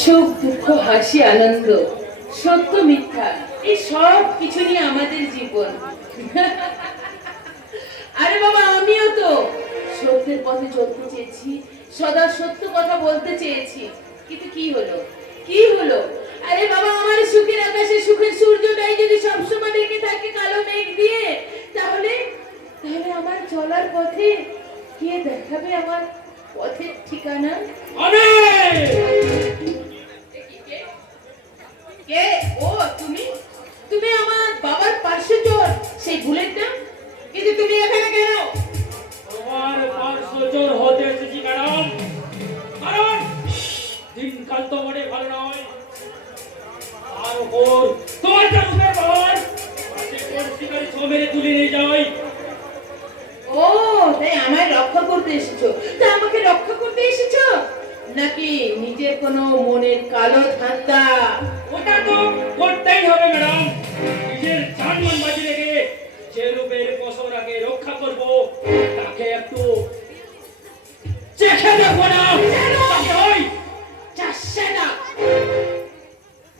সুখ দুঃখ হাসি আনন্দ সত্য মিথ্যা এই সব কিছু নিয়ে আমাদের জীবন। আরে বাবা, আমিও তো সত্যের পথে চলতে চেয়েছি, সদা সত্য কথা বলতে চেয়েছি, কিন্তু কি হলো কি হলো? আরে বাবা, আমার সুখের আকাশে সুখের সূর্যটাই যদি সবসময় ঢেকে থাকে কালো মেঘ দিয়ে, তাহলে তাহলে আমার চলার পথে কে দেখাবে আমার পথের ঠিকানা? কে? ও তুমি? তুমি আমার বাবার পার্শ্বচর, সেই বুলেটটা। কিন্তু তুমি এখানে কেন? তোমার পার্শ্বচর হতে এসেছি ম্যাডাম, কারণ দিনকাল তো মোটে ভালো নয়। আর ওপর তোমার জানুদের বাবার শিকারি ছ মেরে তুলে নিয়ে যায়। ও, তাই আমায় রক্ষা করতে এসেছো? তা আমাকে রক্ষা করতে এসেছো নাকি নিজের কোনো মনের কালো ধান্দা? ওটা তো করতেই হবে ম্যাডাম। নিজের জানমান বাজি রেখে যে রূপের পশরাকে রক্ষা করব, তাকে একটু চেখে দেখো না।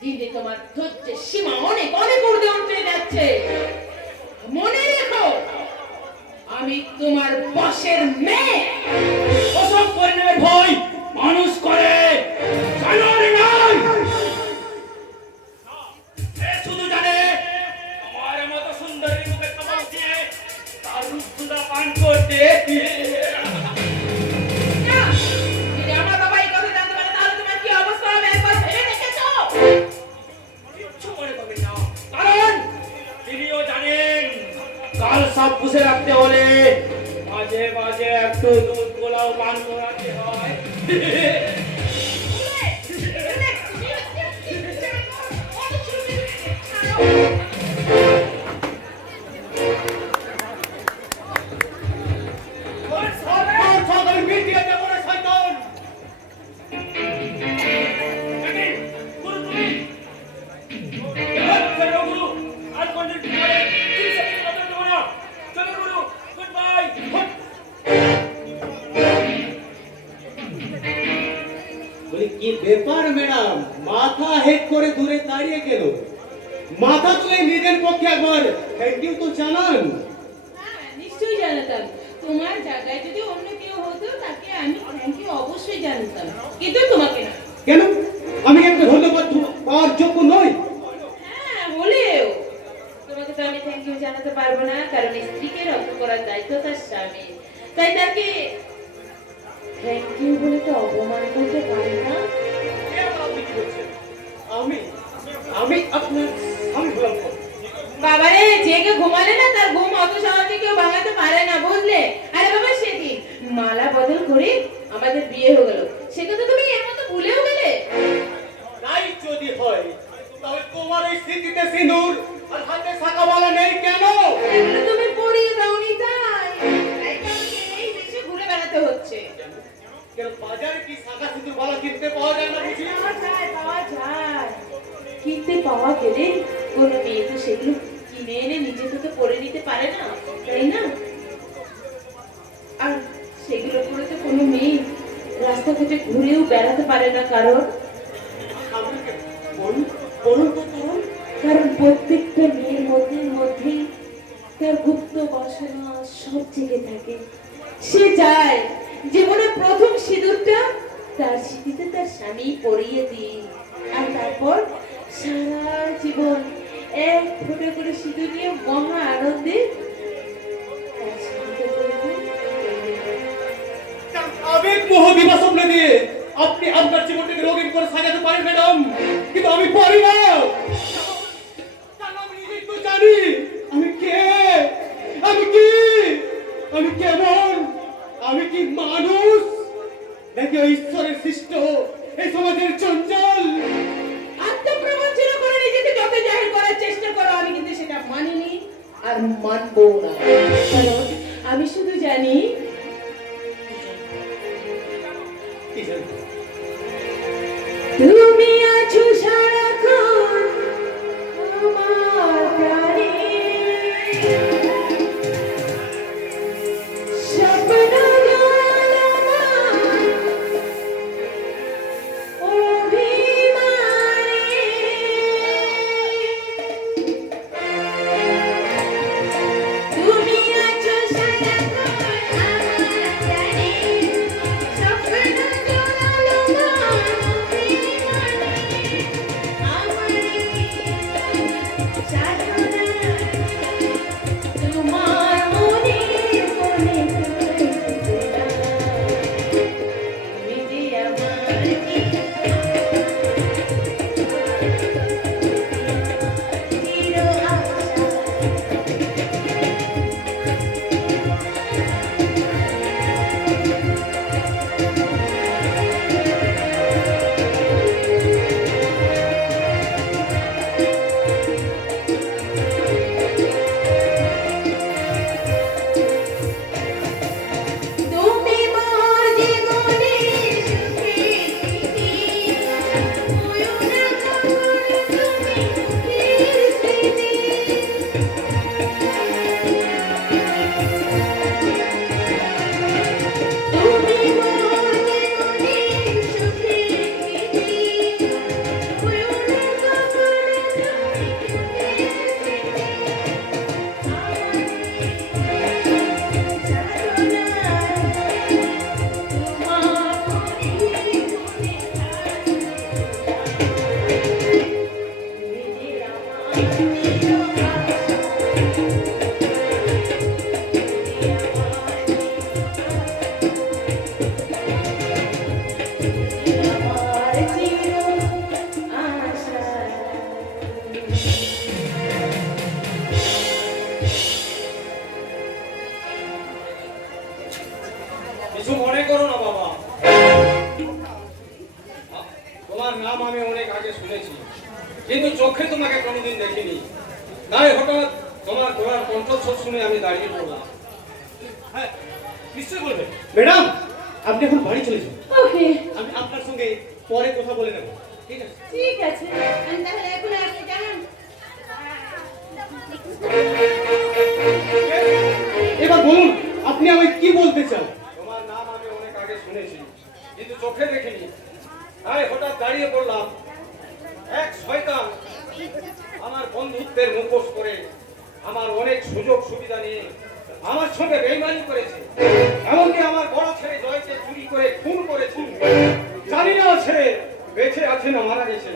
দিদি, তোমার ধৈর্যের সীমা অনেক অনেক ঊর্ধ্বে উঠে যাচ্ছে। মনে রেখো, আমি তোমার বসের মেয়ে। ওসব করে নেবে ভয় মানুষ করে, জানোয়ার নয়। শুধু জানে আমার মতো সুন্দরী মুখে খাবার দিয়ে তার রূপ সুন্দর পান করতে। আমার বাবা এই কথা জানতে পারে, তাহলে তোমার কি অবস্থা হবে একবার ভেবে দেখেছো? কিচ্ছু মনে করবেন না, কারণ তিনিও জানেন কাল সব পুষে রাখতে হলে মাঝে মাঝে একটু দুধ গোলাও পান করাতে হয়। কি ব্যাপার ম্যাডাম, মাথা হেড করে দূরে দাঁড়িয়ে গেল? মাথা তুলে নিজের পক্ষে একবার থ্যাংক ইউ তো জানান। হ্যাঁ, নিশ্চয়ই জানাতাম। তোমার জায়গায় যদি অন্য কেউ হতো তাকে আমি থ্যাংক ইউ অবশ্যই জানাতাম, কিন্তু তোমাকে না। কেন? আমি একটা ধন্যবাদ পাওয়ার যোগ্য নই? হ্যাঁ, হলেও তোমাকে তো আমি থ্যাংক ইউ জানাতে পারবো না, কারণ স্ত্রীকে রক্ষা করার দায়িত্ব তার স্বামী। তাই তাকে থ্যাংক ইউ বলে তো অপমান করতে পারি না। আমি আমি আপনার আমি হলাম। বাবারে, জেগে ঘুমালে না তার ঘুম অত সহজে কেউ ভাঙাতে পারে না, বুঝলে? আরে বাবা, সেদিন মালা বদল করে আমাদের বিয়ে হয়ে গেল, সে কথা তুমি এর মতো ভুলেও গেলে? তাই যদি হয় তাহলে তোমার এই স্মৃতিতে সিঁদুর আর হাতে শাঁখা বালা নেই কেন? এগুলো তুমি পরিয়ে দাওনি, তাই তাই তো আমাকে এই দেশে ঘুরে বেড়াতে হচ্ছে। কেন বাজারে কি শাঁখা সিঁদুর বালা কিনতে পাওয়া যায় না বুঝি? পাওয়া যায়, পাওয়া যায়। কিনতে পাওয়া গেলে কোনো মেয়ে তো সেগুলো কিনে এনে নিজে থেকে পরে নিতে পারে না, তাই না? আর সেগুলো পরে তো কোনো মেয়ে রাস্তাঘাটে ঘুরেও বেড়াতে পারে না, কারণ আমাকে বলুন বলুন তো কারণ। কারণ প্রত্যেকটা মেয়ের মধ্যেই তার গুপ্ত বাসনা সব জেগে থাকে। সে চায় জীবনের প্রথম সিঁদুরটা তার স্মৃতিতে তার স্বামী পরিয়ে দিই, আর তারপর সারা জীবন এক ফোঁটা করে সিঁদুর নিয়ে মহা আনন্দে তার স্বামীকে বলবে। আবেগ মোহ দিবা সামনে দিয়ে আপনি আপনার জীবনটাকে রঙিন করে সাজাতে পারেন ম্যাডাম, কিন্তু আমি পারি না। আমি নিজেই তো জানি আমি কে, আমি কি, আমি কেমন, আমি কি মানুষ নাকি ঈশ্বরের সৃষ্ট এই সমাজের চঞ্চল? আত্মপ্রবঞ্চনা করে নিজেকে যত জাহির করার চেষ্টা করো, আমি কিন্তু সেটা মানিনি আর মানবো না। কারণ আমি শুধু জানি তুমি আছো সারাক্ষণ আমার প্রাণে, স্বপ্ন কিছু মনে করো না বাবা, তোমার নাম আমি অনেক আগে শুনেছি, কিন্তু চোখে তোমাকে কোনোদিন দেখিনি। তাই হঠাৎ তোমার গলার কণ্ঠস্বর শুনে আমি দাঁড়িয়ে পড়লাম। হ্যাঁ, নিশ্চয়ই বলবে। ম্যাডাম, আপনি এখন বাড়ি চলে যান। ওকে, আমি আপনার সঙ্গে পরে কথা বলে নেব, ঠিক আছে? ঠিক আছে, আমি তাহলে এখন আসি, কেমন? এবার বলুন, আপনি আমায় কি বলতে চান? তোমার নাম আমি অনেক আগে শুনেছি, কিন্তু চোখে দেখিনি। তাই হঠাৎ দাঁড়িয়ে পড়লাম। এক শয়তান আমার বন্ধুত্বের মুখোশ করে আমার অনেক সুযোগ সুবিধা নিয়ে আমার সঙ্গে বেইমানি করেছে। এমনকি আমার বড় ছেলে জয়কে চুরি করে খুন করেছে। জানি না ছেলে বেঁচে আছে না মারা গেছে।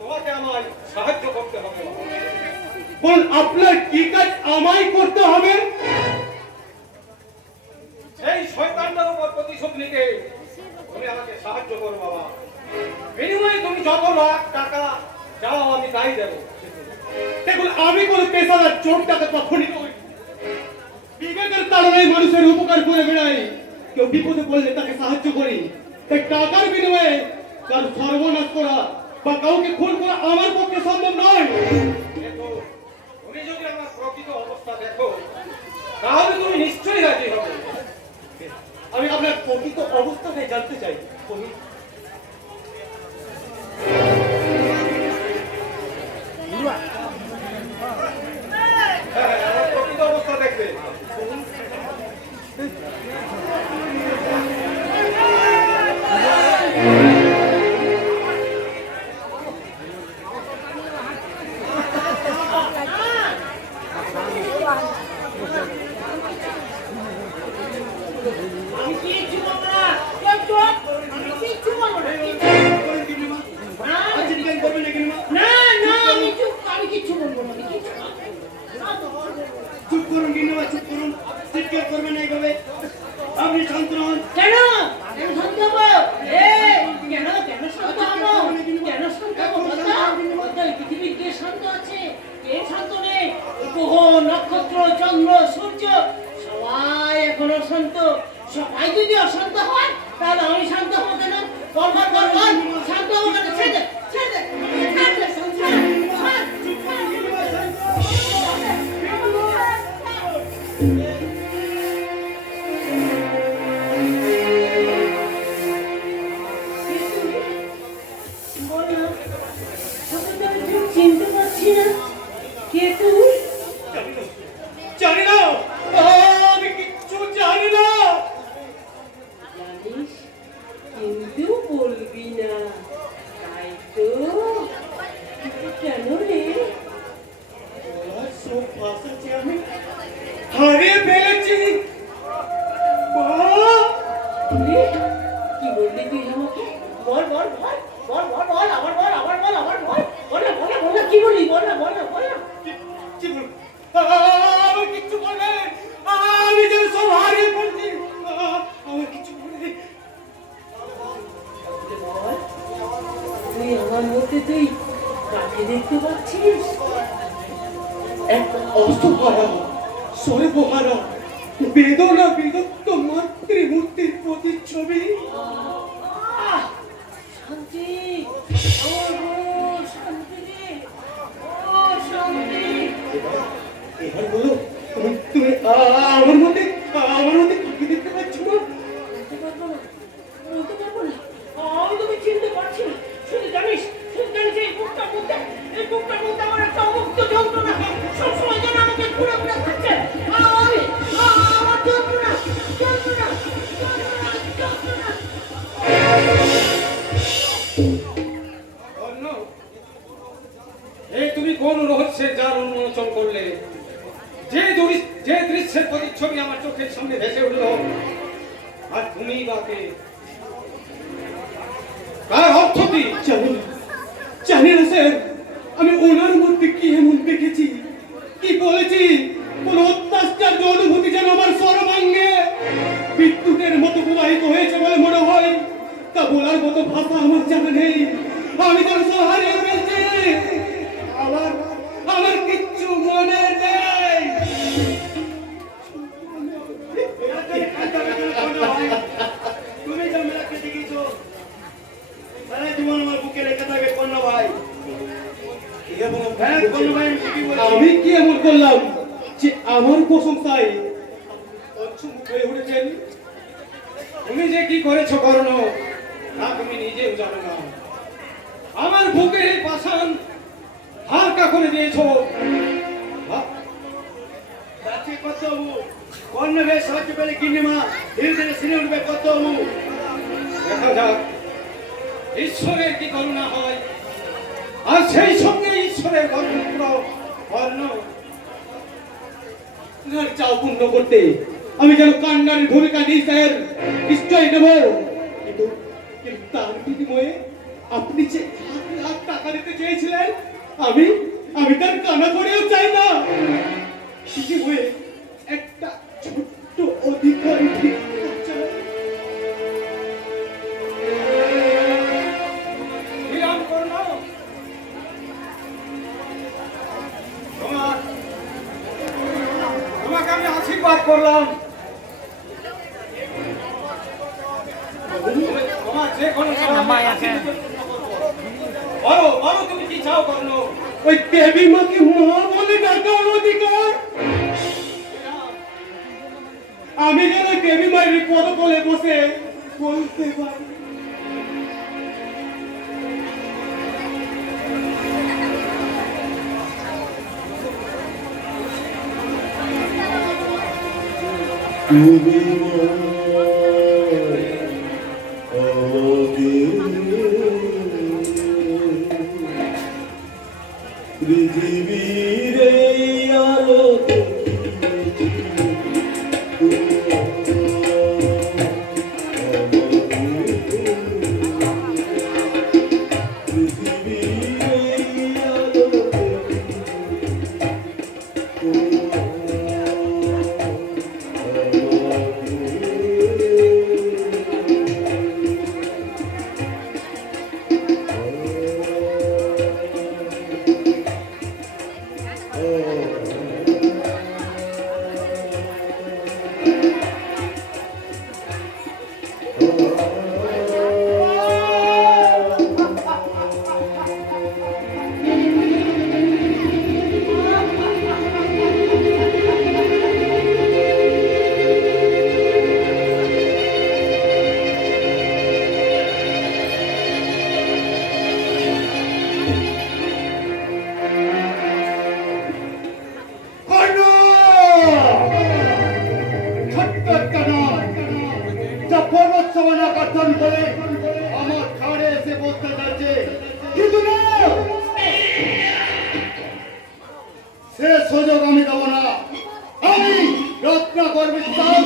তোমাকে আমায় সাহায্য করতে হবে। বল, আপনার কি কাজ আমায় করতে হবে? সেই শয়তানটার উপর প্রতিশোধ নিতে তুমি আমাকে সাহায্য করো বাবা। বিনিময়ে তুমি যত লাখ টাকা চাও আমি তাই দেবো। দেখুন, আমি কোনো পেশাদার চোর টাকা কখনই নই। বিবেকের তাড়নায় মানুষের উপকার করে বেড়াই। কেউ বিপদে পড়লে তাকে সাহায্য করি। তাই টাকার বিনিময়ে কার সর্বনাশ করা বা কাউকে খুন করা আমার পক্ষে সম্ভব নয়। তুমি যদি আমার প্রকৃত অবস্থা দেখো, তাহলে তুমি নিশ্চয়ই রাজি হবে। আমি আপনার প্রকৃত অবস্থাটাই জানতে চাই। আমার প্রকৃত অবস্থা দেখবে। চুপ করুন গিন্নিমা, চুপ করুন। চিৎকার করবেন না এইভাবে। আপনি শান্ত হন। কেন? কেন শান্ত হবো? কেন শান্ত হবো? কেন শান্ত হবো? বলতো, এই পৃথিবীর কে শান্ত আছে? কে শান্ত নেই? গ্রহ, নক্ষত্র, চন্দ্র, সূর্য সবাই এখনো শান্ত। সবাই যদি অশান্ত হয়, তাহলে আমি শান্ত হবো কেন? বল, শান্ত হবো কেন? ছেড়ে দে, ছেড়ে দে, ছাড় দে, ছাড়। চিনতে পারছি না, কে তুই? জানি না, আমি কিচ্ছু জানি না। জানিস কিন্তু বলবি না, তাই তো? কেন রে? সব ভাষাতে আমি হারিয়ে ফেলেছি। তুই কি বললি তুই আমাকে? বল, আবার বল, কি বলি? বল না। কি বল? আমার কিচ্ছু বলে, আমি যেন সব হারিয়ে ফেলছি। আমার কিছু বলে। বল, তুই আমার মধ্যে তুই কাকে দেখতে পাচ্ছিস? এক অসহায় সর্বহারা বেদনা বিরক্ত মাতৃমূর্তির প্রতিচ্ছবি। শান্তি, আমার বড় শান্তি রে, ও শান্তি। এবার বলো, তুমি আমার মধ্যে কাকে দেখতে পাচ্ছ না? বলতে পারবো না, আমি তোকে চিনতে পারছি না। শুধু জানিস এই বুকটার মধ্যে আমার একটা অমুক্ত যন্ত্রণা সবসময় যেন আমাকে ঘুরে খাচ্ছে। আমার যন্ত্রণা। এই তুমি কোন রহস্যের জাল উন্মোচন করলে? যে দৃশ্যের প্রতিচ্ছবি আমার চোখের সামনে ভেসে উঠল, আর তুমি বাকে তার অর্থ কি? জানি না স্যার, আমি ওনার মধ্যে কি এমন দেখেছি, কি বলেছি, কোন অত্যাচার্য অনুভূতি যেন আমার সর্বাঙ্গে বিদ্যুতের মতো প্রবাহিত হয়েছে বলে মনে হয়। তা বলার মতো ভাষা আমার জানা নেই। আমি যেন সব হারিয়ে ফেলছি। আমার হ্যাঁ বললো ভাই, আমি ঠিকই বলছি। আমি কি এমন করলাম যে আমার প্রশংসায় পঞ্চমুখ হয়ে উঠেছেন? তুমি যে কি করেছো কর্ণ, তা তুমি নিজেও জানো না। আমার বুকের এই পাষাণ হালকা করে দিয়েছো। যাচ্ছে কর্তব্য, কর্ণ বেশ সাহায্য পেলে গিন্নিমা ধীরে ধীরে সিনে উঠবে কর্তব্য। দেখা যাক ঈশ্বরের কি করুণা হয়, আর সেই সঙ্গে ঈশ্বরের গর্ভপুত্র কর্ণ। আর চাও পূর্ণ করতে আমি যেন কান্নারের ভূমিকা নিশ্চয় নিশ্চয় নেব, কিন্তু কিন্তু তার বিনিময়ে আপনি যে 1,00,000 টাকা দিতে চেয়েছিলেন, আমি আমি তার কানা করেও চাই না। বিনিময়ে একটা ছোট্ট অধিকার ঠিক করছে। বিরাম কর্ণ, তোমাকে আমি আশীর্বাদ করলাম। তোমার যে কোনো বলো বলো, তুমি কি চাও কর্ণ? ওই দেবী মাকে মা বলে ডাকার অধিকার। আমি যেন দেবী মায়ের পদতলে বসে বলতে পারি, পৃথিবীর এই আলো পৃথিবীর এই আলো কর্ণ! ছোট্ট একটা নয়, যা পর্বত সমান আকার করে আমার ঘাড়ে এসে বসতে যাচ্ছে, কিন্তু না, সে সুযোগ আমি দেবো না। আমি রত্নাকর বিশ্বাস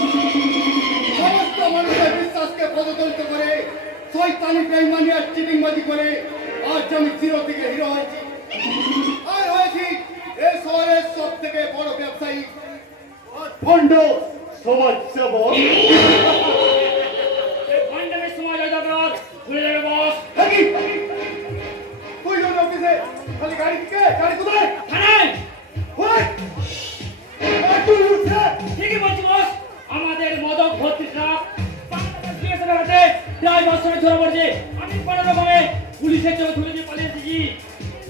সমস্ত মানুষের বিশ্বাসকে পদতলিত করে শয়তানি বেঈমানি আর চিটিংবাজি করে আজ আমি চির থেকে হিরো হয়েছি। আর হয়েছি এই শহরের সব থেকে বড় ব্যবসায়ী আর ভণ্ড সমাজ সেবক। ভণ্ডামের সময় যাতায়াত ভুলে যাবে বস। তুই যখন অফিসে খালি গাড়ি থেকে গাড়ি কোথায়? থানায়। ওই! আর তুই উঠছে? ঠিকই বলছি বস, আমাদের মদক ভর্তি ট্রাক বাংলাদেশ বিএসএফের হাতে প্রায় 10 জনে ধরা পড়েছে। আমি কোনো রকমে পুলিশের চোখে ধুলে দিয়ে পালিয়ে এসেছি।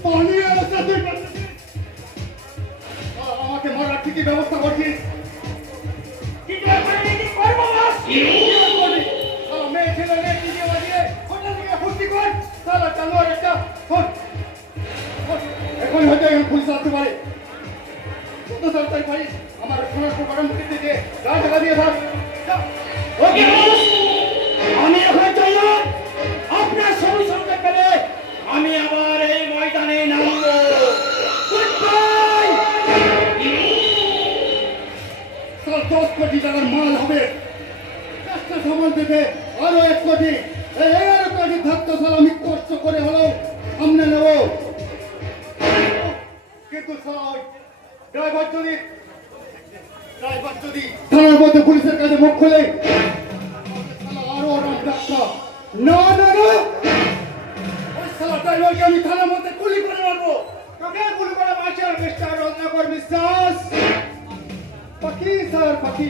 পালিয়ে আসছে তুই পালিয়েছিস? আমাকে মারার ঠিকই ব্যবস্থা করছিস। কিন্তু এখন আমি কি করবো বস? মেয়ে ছেলে মেয়ে কি দিয়ে বাজিয়ে হোটেল থেকে ফুর্তি কর। সালা জানোয়ার একটা ফোন। এখন হয়তো এখন পুলিশ আসতে পারে। কত তাড়াতাড়ি পারিস আমার সমস্ত গরম থেকে গাছ ঢাকা দিয়ে থাক। যা। ওকে বস, আমি এখন চললাম। আপনার সবুজ সঙ্গে পেলে আমি আবার এই ময়দানে নামবো। Good bye. 10 কোটি টাকার মাল হবে। একটা সামাল দেবে আরো 1 কোটি। এই 11 কোটি থাকতো সাল আমি কষ্ট করে হলেও সামনে নেব। কিন্তু ড্রাইভার যদি থানার মধ্যে পুলিশের কাছে মুখ খোলে আরো অনেক ডাক্তার। না না না, ওই সালা ড্রাইভারকে আমি থানার মধ্যে গুলি করে মারবো। তোকে গুলি করে মারছে মিস্টার রত্নাকর বিশ্বাস। পাখি স্যার পাখি,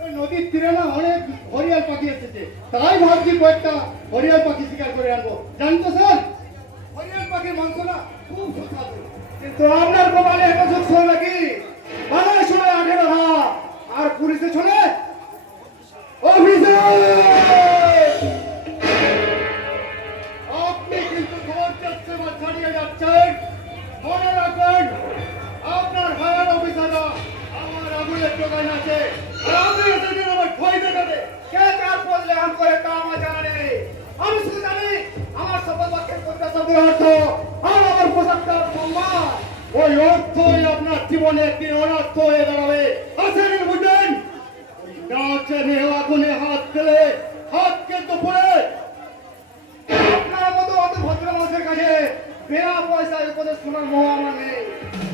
ওই নদীর তীরে না অনেক হরিয়াল পাখি এসেছে, তাই ভাবছি কয়েকটা হরিয়াল পাখি শিকার করে আনবো। জানতো স্যার, হরিয়াল পাখির মাংস না খুব সুস্বাদু। কিন্তু আপনার কপালে একটা যোগ ছিল নাকি? বাংলায় শোনে 18 ভাগ আর পুলিশে শোনে অফিসার। আপনি কিন্তু ধৈর্যের সীমা ছাড়িয়ে যাচ্ছেন। মনে রাখবেন, আপনার হায়ার অফিসাররা আমার আগুনের দোকান আছে, আর আপনি এসেছেন আমার ভয় দেখাতে। কে কার বললে আম করে তা আমার জানা নেই। আমি শুধু জানি আমার শপথ বাক্যের কোনটা শব্দের অর্থ আর আমার পোশাকটার সম্মান। ওই অর্থই আপনার জীবনে একটি অনর্থ হয়ে দাঁড়াবে। আসেন বুঝলেন, ওই নাচে নিয়ে আগুনে হাত দিলে হাত কিন্তু পড়ে। আপনার মতো অত ভদ্র মানুষের কাছে বিনা পয়সায় উপদেশ শোনার মোহ আমার নেই।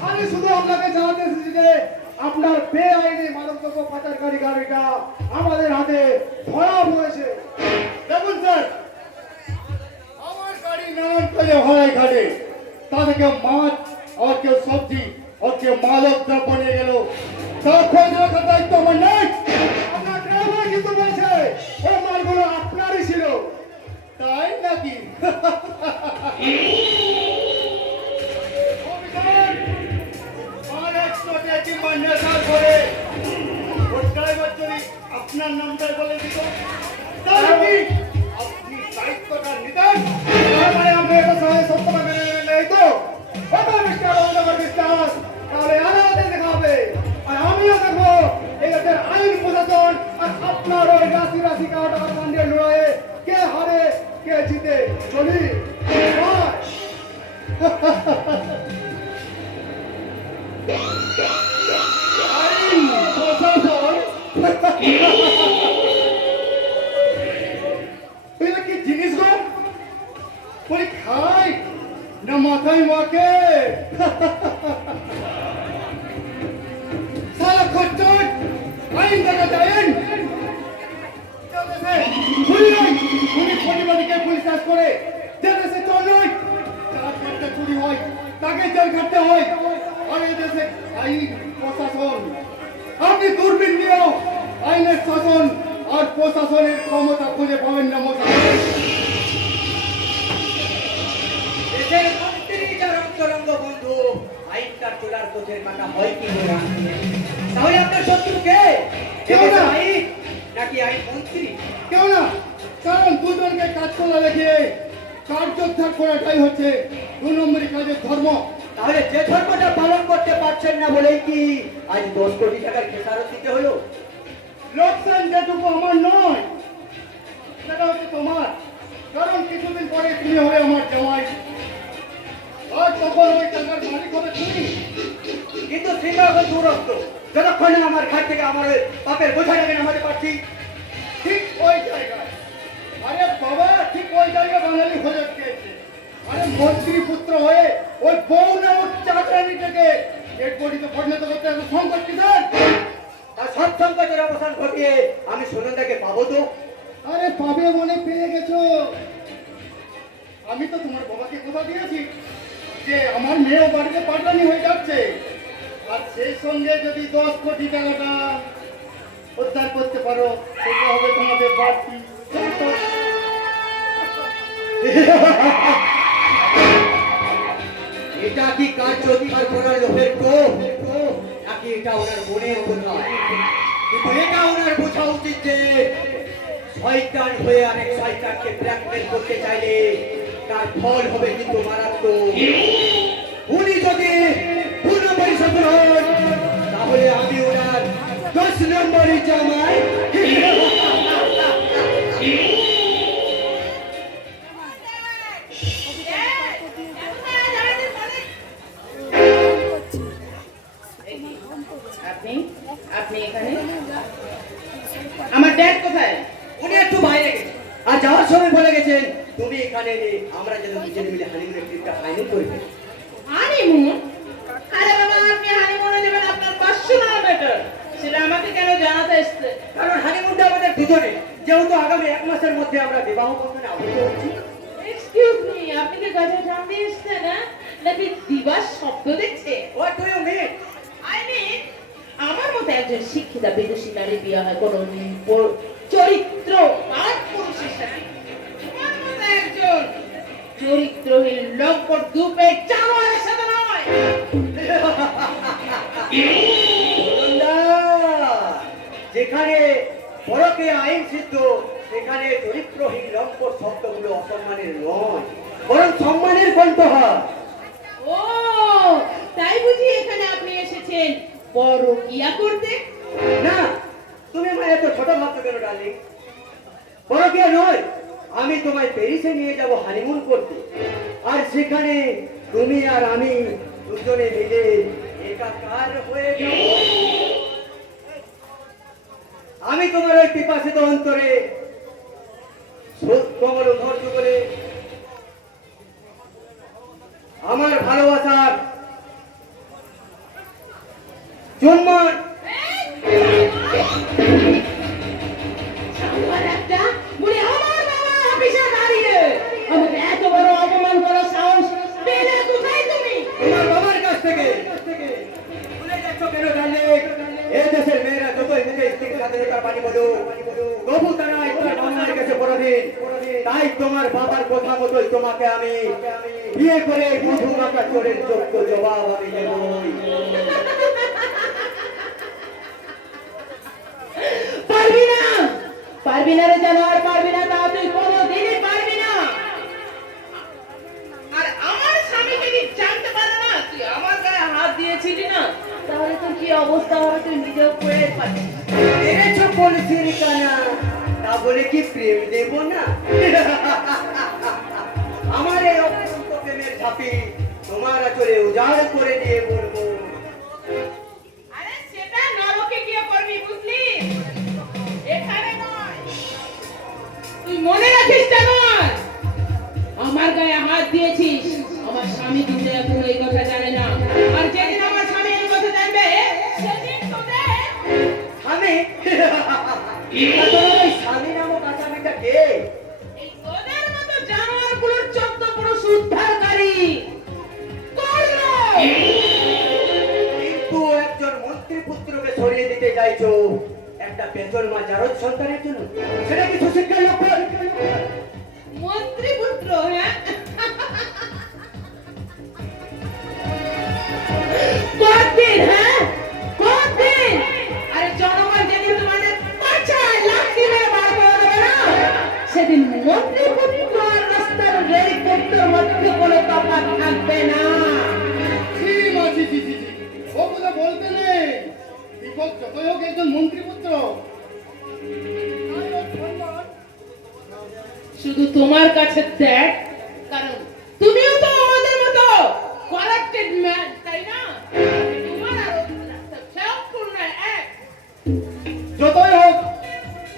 আমি শুধু আপনাকে জানাতে এসেছি যে আপনার বেআইনি মাদকদ্রব্য পাচারকারী গাড়িটা আমাদের হাতে ধরা পড়েছে। দেখুন স্যার, আমার গাড়ি নানান কাজে হয় ঘাটে, তাতে কেউ মাছ, আর কেউ সবজি, আর কেউ মাদক দ্রব্য নিয়ে গেল, তার খোঁজ রাখার দায়িত্ব আমার নেই। আপনার ড্রাইভার কিন্তু বলছে ও মালগুলো আপনারই ছিল। তাই নাকি? অফিসার, আর একশো টাকা মান্যতার করে ওর ড্রাইভার যদি আপনার নামটা বলে দিত, তাহলে কি আপনি দায়িত্বটা নিতেন? তার মানে আপনি এটা সবাই সত্যটা মেনে নেবেন না, এই তো? ওটা মিস্টার অন্ধকার বিশ্বাস, তাহলে আদালতে দেখা হবে। আর আমিও দেখবো এই দেশের আইন প্রশাসন আর আপনার ওই রাশি রাশি কাটা কাণ্ডের লড়াইয়ে কে হারে কে জিতে। চলি বাই। আইন প্রশাসন? এটা কি জিনিস গো? বলি খাই না মাথায় মাকে? সারা খচ্চর আইন দেখা যায়। উনি প্রতিবাদীকে পুলিশ চাষ করে, যে দেশে চোর নয়, যার কাছে চুরি হয় তাকে জেল খাটতে হয়। আর এই দেশে আইন প্রশাসন, আপনি দূরবীন নিয়েও আইনের শাসন আর প্রশাসনের ক্ষমতা খুঁজে পাবেন না মশাই। দেশের মন্ত্রী যার অন্তরঙ্গ বন্ধু আইনটার চোরার পথের কাটা হয় কি করে? তাহলে আপনার শত্রু কে? কেউ না। আইন নাকি আইন মন্ত্রী? কেউ না, কারণ দুজনকে কাজ করা রেখে কার্যোদ্ধার করাটাই হচ্ছে 2 নম্বরই কাজের ধর্ম। তাহলে যে ধর্মটা পালন করতে পারছেন না বলেই কি আজ 10 কোটি টাকার খেসারত দিতে হলো? লোকসান যেটুকু আমার নয়, সেটা হচ্ছে তোমার। কারণ কিছুদিন পরে তুমি হবে আমার জামাই, আর তখন ওই টাকার মালিক হবে তুমি। কিন্তু সেটা এখন দূরত্ব। যতক্ষণ না আমার ঘাট থেকে আমার ওই পাপের বোঝাটাকে নামাতে পারছি। ঠিক ওই জায়গায়, আরে বাবা, ঠিক ওই জায়গায় বাঙালি হয়ে গিয়েছে। আরে মন্ত্রী পুত্র হয়ে ওই বউ নামক চাকরানিটাকে ডেড বডিতে পরিণত করতে এত সংকট কিসের? তার সব সংকটের অবসান ঘটিয়ে আমি সুনন্দাকে পাবো তো? আরে পাবে মনে পেয়ে গেছো। আমি তো তোমার বাবাকে কথা দিয়েছি যে আমার মেয়েও বাড়িতে পাঠানি হয়ে যাচ্ছে, আর সেই সঙ্গে যদি 10 কোটি টাকাটা উদ্ধার করতে পারো, সেটা হবে তোমাদের বাড়তি। এটা কি কাজ অধিকার করার লোভের কোপ, নাকি এটা ওনার মনের বোঝা? কিন্তু এটা ওনার বোঝা উচিত যে শয়তান হয়ে অনেক শয়তানকে ব্ল্যাকমেল করতে চাইলে তার ফল হবে কিন্তু মারাত্মক। উনি যদি 2 নম্বরই শত্রু হন, তাহলে আমি ওনার 10 নম্বরই জামাই। আপনি আপনি এখানে? আমার ড্যাড কোথায়? উনি একটু বাইরে গেছেন, আর যাওয়ার সময় বলে গেছেন তুমি এখানে এলে আমরা যেন দুজনে মিলে হানিমুনের ট্রিপটা ফাইনাল করে ফেলি। হানিমুন? আরে বাবা, আপনি হানিমুনে যাবেন আপনার পার্সোনাল ম্যাটার, সেটা আমাকে কেন জানাতে এসছে? কারণ হানিমুনটা আমাদের দুজনে, যেহেতু আগামী 1 মাসের মধ্যে আমরা বিবাহ বন্ধনে আবদ্ধ হচ্ছি। এক্সকিউজ মি, আপনি কি গাছে টানতে এসছেন না, নাকি দিবার শব্দ দেখছে? What do you mean? I mean, আমার মতো একজন শিক্ষিতা বিদেশি নারী বিয়ে হয় কোন চরিত্র আর পুরুষের সাথে। আমার মতো একজন চরিত্রহীন লম্পট দুপে চাওয়া যেখানে পরকে আইন সিদ্ধ, সেখানে চরিত্রহীন লম্পট শব্দগুলো অসম্মানের নয়, বরং সম্মানের কণ্ঠহার। ও তাই বুঝি এখানে আপনি এসেছেন পরকিয়া করতে? না, তুমি আমায় এত ছোট ভাবছো কেন ডার্লিং? পরকীয়া নয়, আমি তোমায় প্যারিসে নিয়ে যাব হানিমুন করতে, আর সেখানে তুমি আর আমি দুজনে মিলে একাকার হয়ে যাব। আমি তোমার ওই পিপাসিত অন্তরে কমল ধৈর্য করে আমার ভালোবাসার চুম্বন আমার একটা বলে আমার বাবা অফিসে দাঁড়িয়ে আমাকে এত বড় অপমান করার সাহস পেলে কোথায় তুমি? তোমার বাবার কাছ থেকে। ভুলে যাচ্ছ কেন জানলে? এই দেশের মেয়েরা যতই মুখে স্ত্রীর স্বাধীনতার বাণী বলুক, তবু তারা একটা বাংলার কাছে পরাধীন। তাই তোমার বাবার কথা মতোই তোমাকে আমি বিয়ে করে মধুমাখা চোরের যোগ্য জবাব আমি দেবই। পারবি না, পারবি না রে জানোয়ার, পারবি না, তা তুই কোনোদিনই পারবি না। আর আমার স্বামী যদি জানতে পারে না তুই আমার গায়ে হাত দিয়েছিলি না, তাহলে তোর কি অবস্থা হবে তুই নিজেও করে পাচ্ছিস। এনেছো পলিসির কানা, তা বলে কি প্রেম দেব না? আমার এই অপন্ত প্রেমের ঝাঁপি তোমার আচরে উজাড় করে দিয়ে বলবো, আরে সেটা নরকে গিয়ে করবি, বুঝলি, এখানে নয়। তুই মনে রাখিস জানোয়ার, আমার গায়ে হাত দিয়েছিস, আমার স্বামী কিন্তু এখন এই কথা জানে না, আর যেদিন আমার স্বামী এই কথা জানবে সেদিন তোদের স্বামী? তোমার ওই স্বামী নামক আসামিটা কে? এই তোদের মতো জানোয়ারগুলোর 14 পুরুষ উদ্ধারকারী কর্ণ। কিন্তু একজন মন্ত্রী পুত্রকে সরিয়ে দিতে চাইছো একটা বেজন্মা জারদ সন্তানের জন্য, সেটা কি সুশিক্ষার লক্ষণ? মন্ত্রী পুত্র, হ্যাঁ, কতদিন, হ্যাঁ কতদিন? আরে জনগণ যেদিন তোমাদের পাছায় লাথি মেরে বার করে দেবে না, সেদিন মন্ত্রী পুত্র আর রাস্তার রেল পুত্রের মধ্যে কোনো তফাৎ থাকবে না। ছি মা, ছি, ছি, ছি, ছি। ও কথা বলতে নেই। দীপক যতই হোক একজন মন্ত্রীপুত্র। শুধু তোমার কাছে দেখ, কারণ তুমিও তো আমাদের মতো করাপ্টেড ম্যান, তাই না? তোমার আর ওর রাস্তা সম্পূর্ণ এক। যতই হোক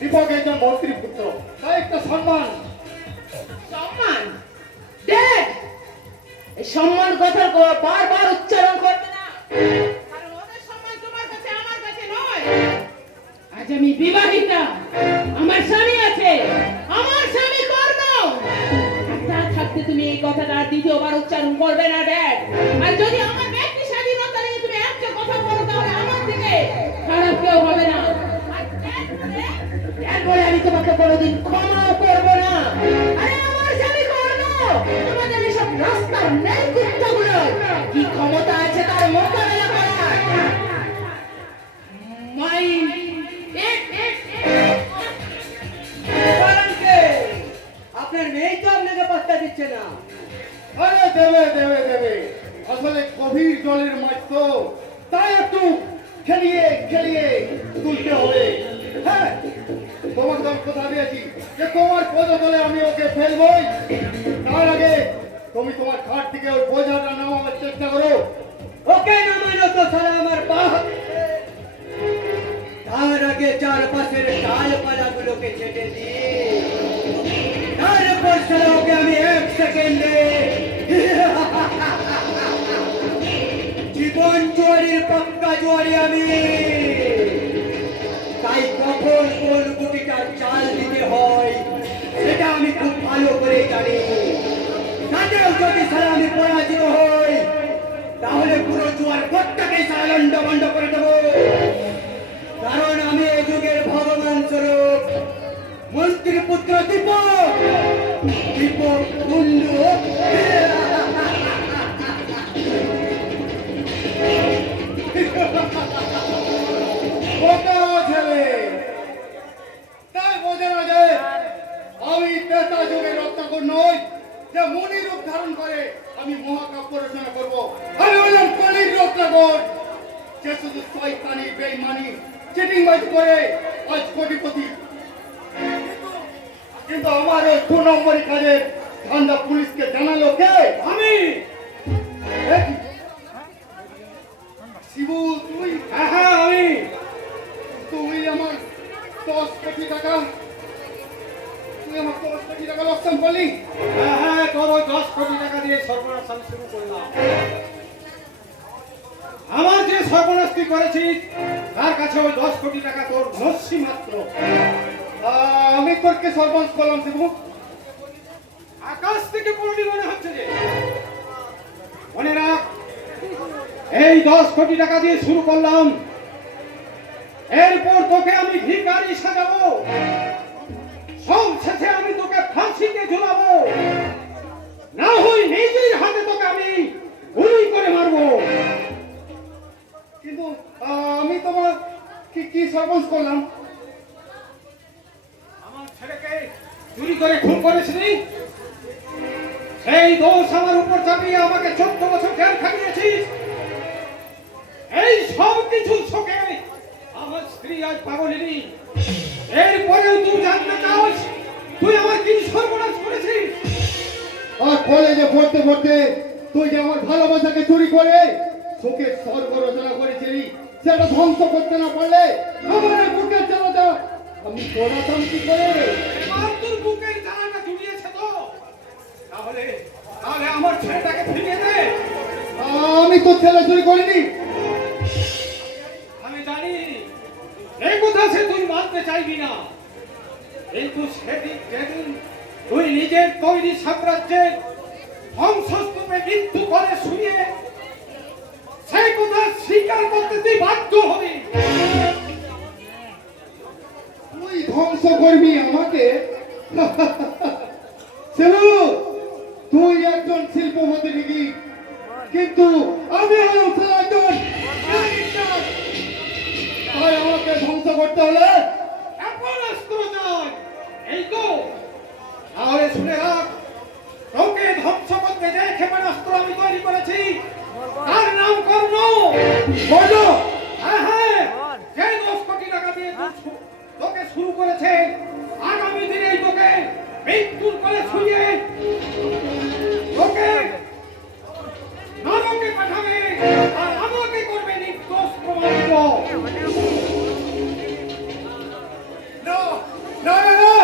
দীপক একজন মন্ত্রীপুত্র, তাই একটা সম্মান। সম্মান দেখ, এই সম্মান কথা বারবার উচ্চারণ করবে না, কারণ ওদের সম্মান তোমার কাছে আমার কাছে নয়। আজ আমি বিবাহিতা, আমার স্বামী আছে, আমার স্বামী কর্ণ, আর তা থাকতে তুমি এই কথাটা আর দ্বিতীয়বার উচ্চারণ করবে না ড্যাড। আর যদি আমার ব্যক্তি স্বাধীনতা নিয়ে তুমি একটা কথা বলো তাহলে আমার থেকে খারাপ কেউ হবে না। আর ড্যাড বলে আমি তোমাকে কোনোদিন ক্ষমাও করবো না। আরে আমার স্বামী কর্ণ তোমাদের এসব রাস্তার নেই কুত্তাগুলো কি ক্ষমতা আছে তার মোকাবেলা করার? মাইন্ড আপনার মেয়ে তো আপনাকে পাত্তা দিচ্ছে না। আরে দেবে দেবে দেবে, আসলে গভীর জলের মাছ তো, তাই একটু খেলিয়ে খেলিয়ে তুলতে হবে। হ্যাঁ, তোমাকে আমি কথা দিয়েছি যে তোমার পদতলে আমি ওকে ফেলবই। তার আগে তুমি তোমার ঘাট থেকে ওই বোঝাটা নামাবার চেষ্টা করো। ওকে নামানো তো সারা আমার পা হাতে। তার আগে চারপাশের ডালপালাগুলোকে ছেটে দিয়ে তারপর সারা ওকে আমি 1 সেকেন্ডে জীবন জোয়ারির পাক্কা জোয়ারি আমি। তাই কখন কোন গুটিটার চাল দিতে হয় সেটা আমি খুব ভালো করে জানি। তাতেও যদি সারা আমি পরাজিত হই তাহলে পুরো জোয়ার ভোটটাকে সারা লন্ড বন্ড করে দেবো। কারণ আমি এই যুগের ভগবান স্বরূপ মন্ত্রী পুত্র দীপক, দীপক কুণ্ডু। বোকা ছেলে, এমন যে শুধু শয়তানি বেঈমানি চিটিংবাজ করে আজ কোটিপতি, কিন্তু আমার ওই 2 নম্বরই কাজের ধান্দা পুলিশকে জানালো কে? আমি এ কি? শিবু তুই হ্যাঁ আমি তুই আমার 10 কোটি টাকা লোকসান করলি। হ্যাঁ তোর ওই 10 কোটি টাকা দিয়ে সর্বনাশ আমি শুরু করলাম। আমার যে সর্বনাশ তুই করেছিস তার কাছে ওই 10 কোটি টাকা তোর নস্যি মাত্র। আমি তোরকে সর্বনাশ করলাম শিবু? আকাশ থেকে পড়লি মনে হচ্ছে যে। মনে রাখ, এই 10 কোটি টাকা দিয়ে শুরু করলাম, এরপর তোকে আমি ভিখারি সাজাবো, সব শেষে আমি তোকে ফাঁসিতে ঝুলাবো, না হয় নিজের হাতে তোকে আমি গুলি করে মারবো। কিন্তু আমি তোমার কি সর্বনাশ করলাম? আমার ছেলেকে চুরি করে খুন করেছিলি, সেই দোষ আমার উপর চাপিয়ে আমাকে 14 বছর জেল খাটিয়েছিস। এই সব কিছু শোকে আমার স্ত্রী আজ পাগলিনী। এরপরেও তুই জানতে চাস তুই আমার কি সর্বনাশ করেছিস? আর কলেজে পড়তে পড়তে তুই যে আমার ভালোবাসাকে চুরি করে শোকের স্বর্গ রচনা করেছিলি, সেটা ধ্বংস করতে না পারলে আমার বুকের জ্বালাটা আমি পড়াতাম কি করে? এবার তোর বুকের জ্বালাটা জুড়িয়েছে তো, তাহলে তাহলে আমার ছেলেটাকে ফিরিয়ে দে। আমি তো ছেলে চুরি করিনি। আমি জানি এই কথা সে তুই মানতে চাইবি না, কিন্তু সেদিন যেদিন তুই নিজের তৈরি সাম্রাজ্যের ধ্বংসস্তূপে মৃত্যু করে শুয়ে সেই কথা স্বীকার করতে তুই বাধ্য হবি। তুই ধ্বংস করবি আমাকে? সেলু, তুই একজন শিল্পপতি ঠিকই, কিন্তু আমি হলাম একজন gangster। তাই আমাকে ধ্বংস করতে হলে এখন অস্ত্র চাই, এই তো। তাহলে শুনে রাখ, তোকে ধ্বংস করতে যে ক্ষেপণাস্ত্র আমি তৈরি করেছি তার নাম কর্ণ। বলো। হ্যাঁ হ্যাঁ, যে 10 কোটি টাকা দিয়ে তোকে শুরু করেছে, আগামী দিনেই তোকে মৃত্যুর কোলে শুয়ে তোকে নরকে পাঠাবে আর আমাকে করবে নির্দোষ প্রমাণিত। না না না না,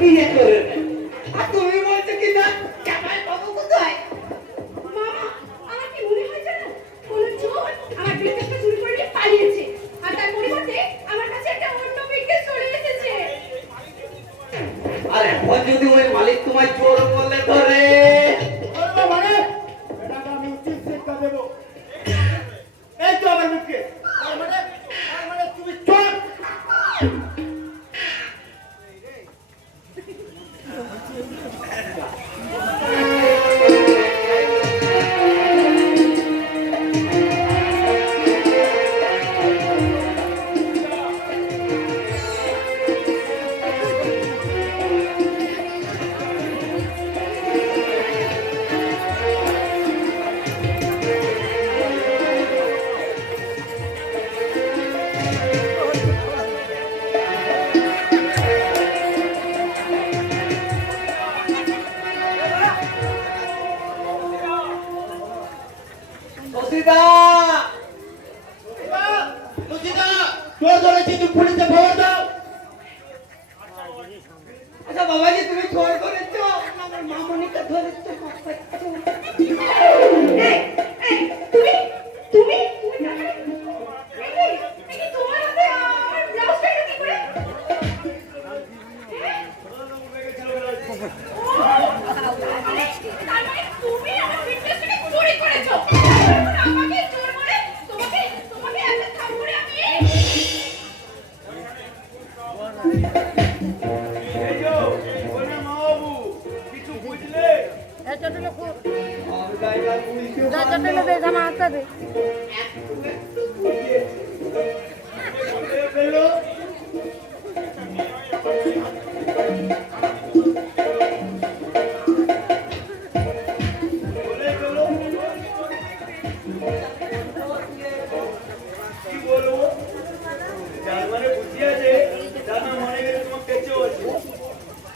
বিয়ে করে নেয়। আর তুমি বলছো কি না জামাই বাবু কোথায়? মামা, আমার কি মনে হয় জানো? কোনো চোর আমার ব্রেকফাস্টটা চুরি করে নিয়ে পালিয়েছে। আর তার পরিবর্তে আমার কাছে একটা অন্য ব্রেকফাস্ট চলে এসেছে। আর এখন যদি ওই মালিক তোমায় চোর বলে ধরে, বলবো মানে এটাকে আমি উচিত শিক্ষা দেবো। এই তো আমার মুখে তার মানে তুমি চোর। সুচিতা, সুচিতা, চোর ধরেছি, তুই পুলিশে খবর দাও। আচ্ছা বাবাজি, তুমি চোর ধরেছো? আমার মামনিকে ধরেছো? এই, এই, তুমি তুমি তুমি টাকা এই তোমার হাতে আমার ব্লাউজটা এটা কি করে? তার মানে তুমি আমার ব্রেকফাস্টটাকে চুরি করেছো। এখন আমাকে চোর বলে তোমাকে তোমাকে একটা থাপ্পড়ে আমি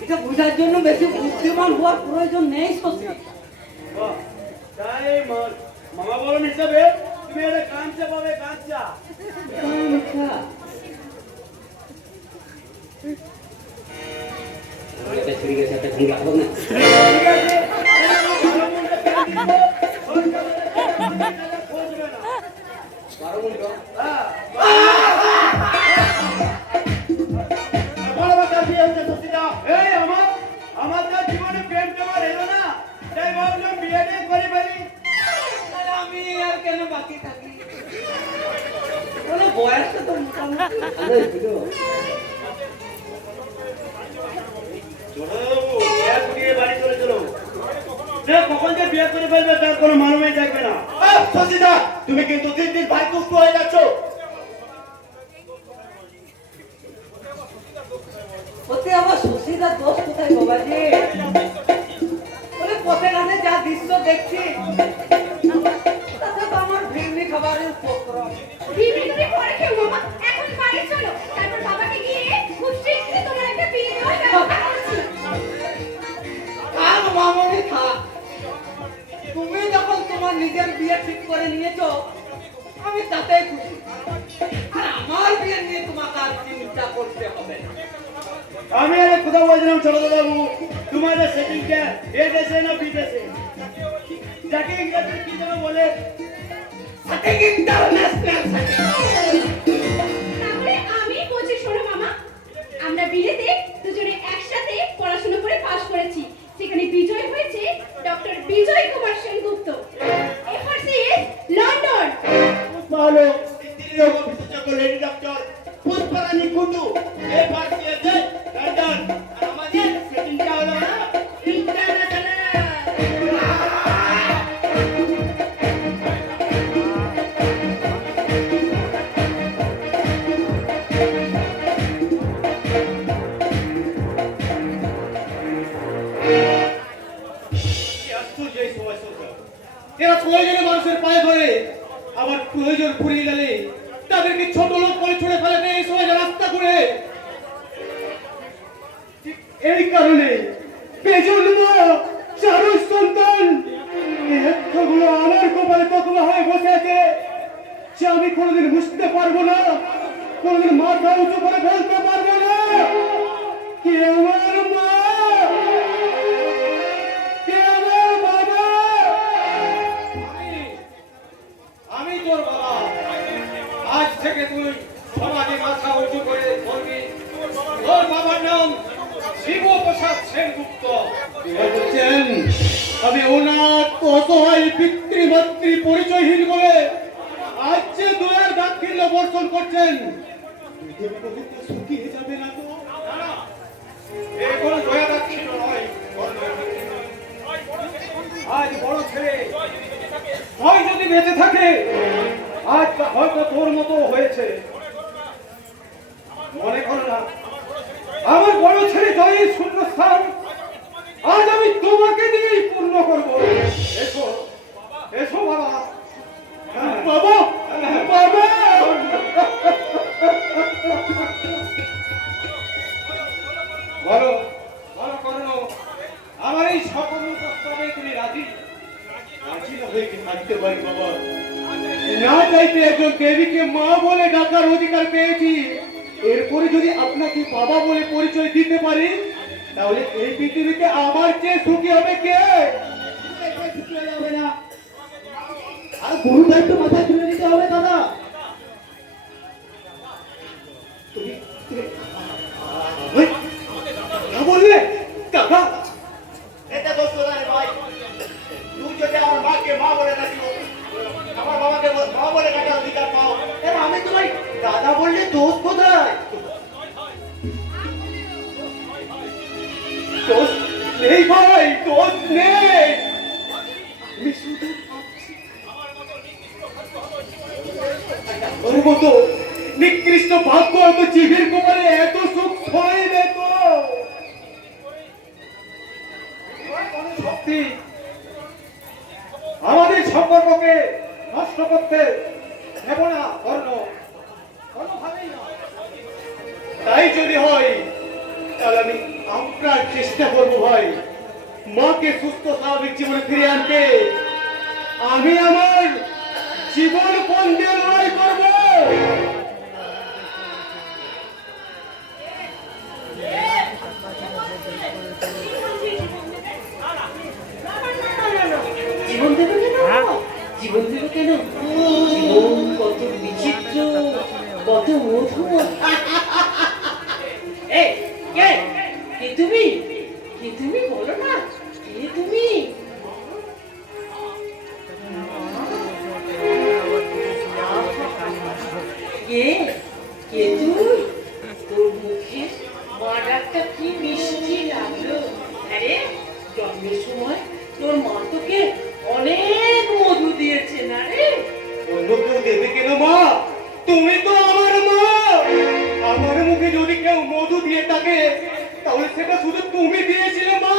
এটা বোঝার জন্য বেশি বুদ্ধিমান হওয়ার প্রয়োজন নেই শশী। তাই মামা বলন হিসাবে তুমি এটা কাঁচা পাবে, কাঁচা। ছুরি গেছে, একটা ঘুম রাখবো না। এই আমার তো জীবনে প্রেম টেমার এলো না, তাই ভাবলাম বিয়েটাই করে ফেলি। আমি আর কেন বাকি থাকি? বলো বয়সটা তো মোটামুটি ভালোই ছিল। ছোটবাবু, বিয়ে করিয়ে বাড়ি চলে চলো। সে কখন যে বিয়ে করে ফেলবে তার কোনো মালুমই থাকবে না। সচিতা, তুমি কিন্তু দিন দিন ভাই দুষ্ট হয়ে যাচ্ছ। ওতে আমার সুশীলার দোষ কোথায় বাবাজি? বলে পথে ঘাটে যা দৃশ্য দেখছি তাতে তো আমার ভিড়নি খাবারের উপক্রম। বিবি তুমি পরে খেও মামা, এখন বাড়ি চলো। তারপর বাবাকে গিয়ে খুব শিগগিরই তোমার একটা বিয়ে দেওয়ার ব্যবস্থা করছি। থাক মামনি থাক, তুমি যখন তোমার নিজের বিয়ে ঠিক করে নিয়েছো আমি তাতেই খুশি। আর আমার বিয়ে নিয়ে তোমাকে আর চিন্তা করতে হবে না। আমি আরে কথা বলছিলাম ছোটবাবু, তোমাদের সেটিংটা এ দেশে না বিদেশে? যাকে ইংরেজি কি যেন বলে, ইন্টারন্যাশনাল তাহলে আমি বলছি শোনো মামা, আমরা বিয়েতে দুজনে একসাথে পড়াশোনা করে পাশ করেছি। সেখানে বিজয় হয়েছে doctor Bijoy Kumar Sengupta, FRCS London. ভালো দিল্লির বিশেষজ্ঞ lady doctor Pushparani Kundu FRCS London. আর আমাদের সেটিংটা হলো না ইন্টারন্যাশনাল। এরা প্রয়োজনে মানুষের পায়ে ধরে, আবার প্রয়োজন ফুরিয়ে গেলে তাদেরকে ছোট লোক করে ছুড়ে ফেলে দেয় এই সমাজে রাস্তা করে। ঠিক এই কারণে বেজন্ম চারু সন্তান এই হত্যাগুলো আমার কপালে তকমা হয়ে বসে আছে, যে আমি কোনোদিন বুঝতে পারবো না, কোনোদিন মাথা উঁচু করে বলতে পারবো না কি আমার মা থেকে তুই সমাজে মাথা উঁচু করে বলবি তোর বাবার নাম শিবপ্রসাদ সেনগুপ্ত। বলছেন আমি অনাথ অসহায় পিতৃমাতৃ পরিচয়হীন বলে আজ যে দয়ার দাক্ষিণ্য বর্ষণ করছেন, শুকিয়ে যাবে না তো? এখন দয়া দাক্ষিণ্য নয়, আজ বড় ছেলে হয় যদি বেঁচে থাকে, আজ হয়তো তোর মতো হয়েছে। মনে কর না আমার বড় ছেলে জয়ের শূন্যস্থান আজ আমি তোমাকে দিয়েই পূর্ণ করব। এসো এসো বাবা, বাবা, বাবা। বলো বলো করণ, আমার এই সকল প্রস্তাবে তুমি রাজি? রাজি না হয়ে কি থাকতে পারি বাবা? না চাইতে একজন দেবীকে মা বলে ডাকার অধিকার পেয়েছি, এরপরে যদি আপনাকে বাবা বলে পরিচয় দিতে পারি, তাহলে এই পৃথিবীতে আমার চেয়ে সুখী হবে কে? হবে না, আর গুরু দায়িত্ব মাথায় তুলে নিতে হবে দাদা। বললে দাদা, এটা দোষ নয় ভাই। তুই যদি আমার মাকে মা বলে ডাকিও, আমার বাবাকে মা বলে ডাকার অধিকার পাও, তাহলে আমি তোমায় দাদা বললে দোষ কোথায়? দোষ নেই ভাই, দোষ নেই। আমি শুধু ওর মতো নিকৃষ্ট ভাগ্য এত জিভের কোমরে এত সুখ ছড়াইবে তো শক্তি আমাদের সম্পর্ককে নষ্ট করতে দেব না। কোনোভাবেই না। তাই যদি হয় তাহলে আমি আপনার চেষ্টা করবো ভাই, মাকে সুস্থ স্বাভাবিক জীবনে ফিরে আনতে আমি আমার জীবন পণ দিয়ে লড়াই করবো। জীবন দেবে কেন? জীবন দেবে কেন? জীবন কত বিচিত্র, কত মধুর। এই, কে? কে তুমি? কে তুমি বলো না? কে তুমি? কে? কে তুই? তোর মুখে মা ডাকটা কি মিষ্টি লাগলো। আরে জন্মের সময় তোর মা তোকে অনেক মধু দিয়েছে না রে? অন্য কেউ দেবে কেন মা? তুমি তো আমার মা। আমার মুখে যদি কেউ মধু দিয়ে থাকে তাহলে সেটা শুধু তুমি দিয়েছিলে মা।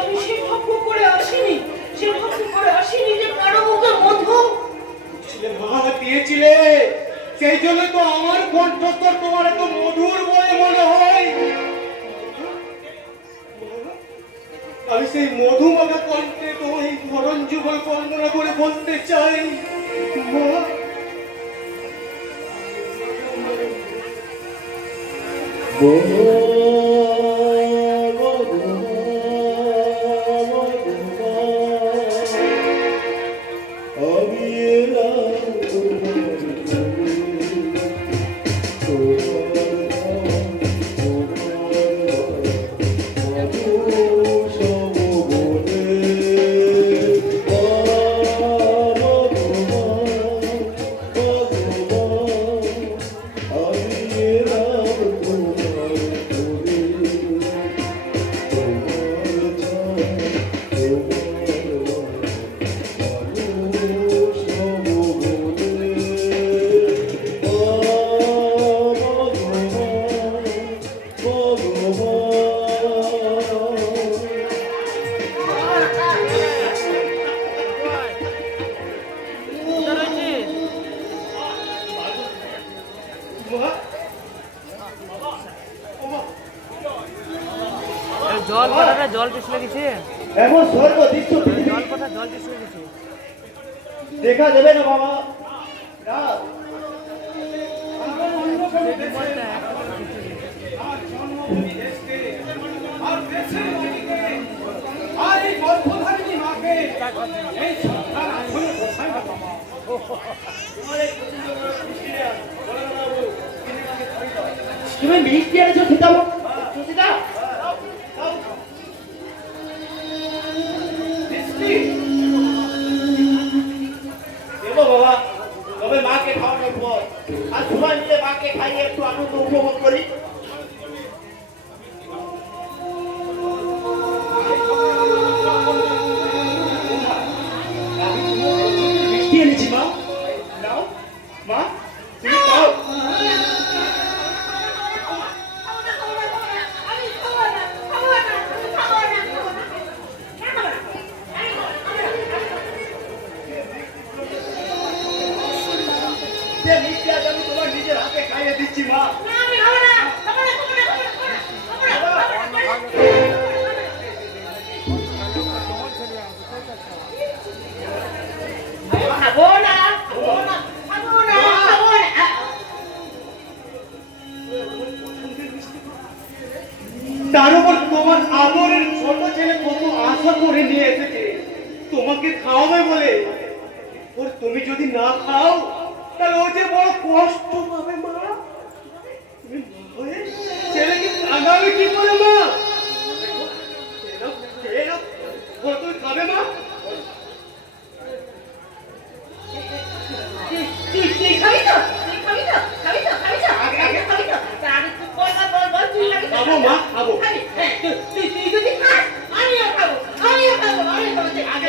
আমি সে ভাগ্য করে আসিনি, সে ভাগ্য করে আসিনি যে কারো মুখে মধু মা দিয়েছিলে, সেই জন্য তো আমার কণ্ঠস্বর তোমার এত মধুর বলে মনে হয়। আমি সেই মধুমাখা কণ্ঠে তো এই ধরন যুগল কল্পনা করে বলতে চাই, মা জল কোথায়? জল পিছলে গেছে। এমন স্বর্গ দৃশ্য পৃথিবী জল কোথায়? জল পিছলে গেছে। দেখা যাবে না বাবা। না, আর জন্মভূমি দেশকে, আর দেশের মাটিকে, আর এই গর্ভধারিণী মাকে এই সরকার আসলে কোথায় গেল? তুমি মিষ্টি এনেছো খেতে দাও খেতে দাও দেবো বাবা, তবে মাকে খাওয়ানোর পর আর সবাই মিলে মাকে খাইয়ে একটু আনন্দ উপভোগ করি। মিষ্টি এনেছি মা, নাও মা, তুমি খাও। যে মিষ্টি আজ আমি তোমার নিজের হাতে খাইয়ে দিচ্ছি মা। তার উপর তোমার আদরের ছোট ছেলে কত আশা করে নিয়ে এসেছে তোমাকে খাওয়াবে বলে, ওর তুমি যদি না খাও তাহলে ও যে বড় কষ্ট পাবে মা। তুমি মা হয়ে ছেলেকে কাঁদাবে কি করে মা? ওরা তুমি খাবে মা? তুই খাবি তো? তুই খাবি তো? খাবি তো? খাবি তো? আগে আগে খাবি তো? তাহলে তুই বল, তুই খাবি তো? খাবো মা, খাবো। খাবি? হ্যাঁ, তুই যদি খাস, আমিও খাবো। আমিও খাবো। আগে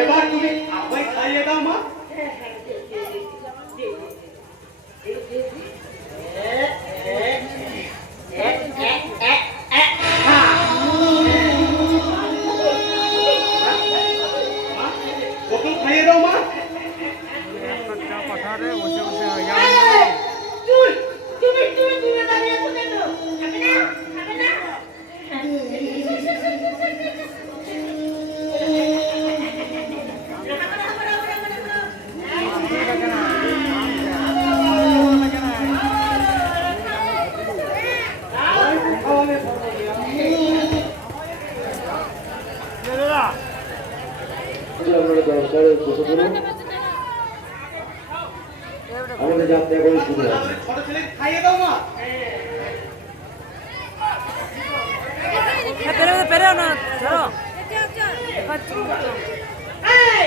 এবার তুমি আমায় খাইয়ে দাও মা। ওকে খাইয়ে দাও মা। কথারে বসে বসে হয়ে তুমি দাঁড়িয়ে আছো কেন? খাবে না? খাবে না? আমাদের যাত্রা করে শুরু হয়। ছোট ছেলে খাইয়ে দাও মা। পেরেও না চলো এই,